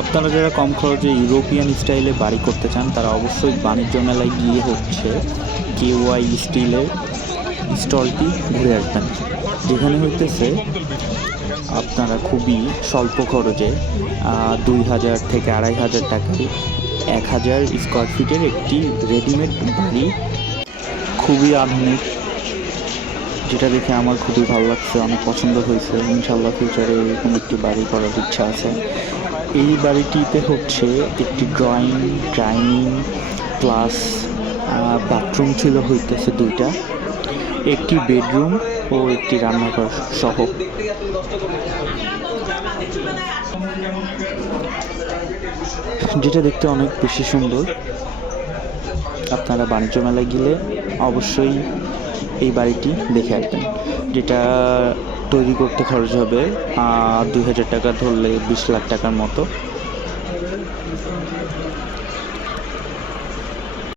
আপনারা যারা কম খরচে ইউরোপিয়ান স্টাইলে বাড়ি করতে চান, তারা অবশ্যই বাণিজ্য মেলায় গিয়ে হচ্ছে কে ওয়াই স্টিলের স্টলটি ঘুরে আসবেন, যেখানে হইতেছে আপনারা খুবই স্বল্প খরচে দুই হাজার থেকে আড়াই হাজার টাকায় এক হাজার স্কোয়ার ফিটের একটি রেডিমেড বাড়ি। খুবই আধুনিক, যেটা দেখে আমার খুবই ভালো লাগছে, অনেক পছন্দ হয়েছে। ইনশাল্লাহ ফিউচারে এরকম একটি বাড়ি করার ইচ্ছা আছে। এই বাড়িটিতে হচ্ছে একটি ড্রয়িং, ডাইনিং প্লাস বাথরুম ছিল হইতেছে দুইটা। একটি বেডরুম ও একটি রান্নাঘর সহ। যেটা দেখতে অনেক বেশি সুন্দর। আপনারা বাণিজ্য মেলায় গেলে অবশ্যই এই বাড়িটি দেখে আসবেন। যেটা তৈরি করতে খরচ হবে দুই হাজার টাকা ধরলে বিশ লাখ টাকার মতো।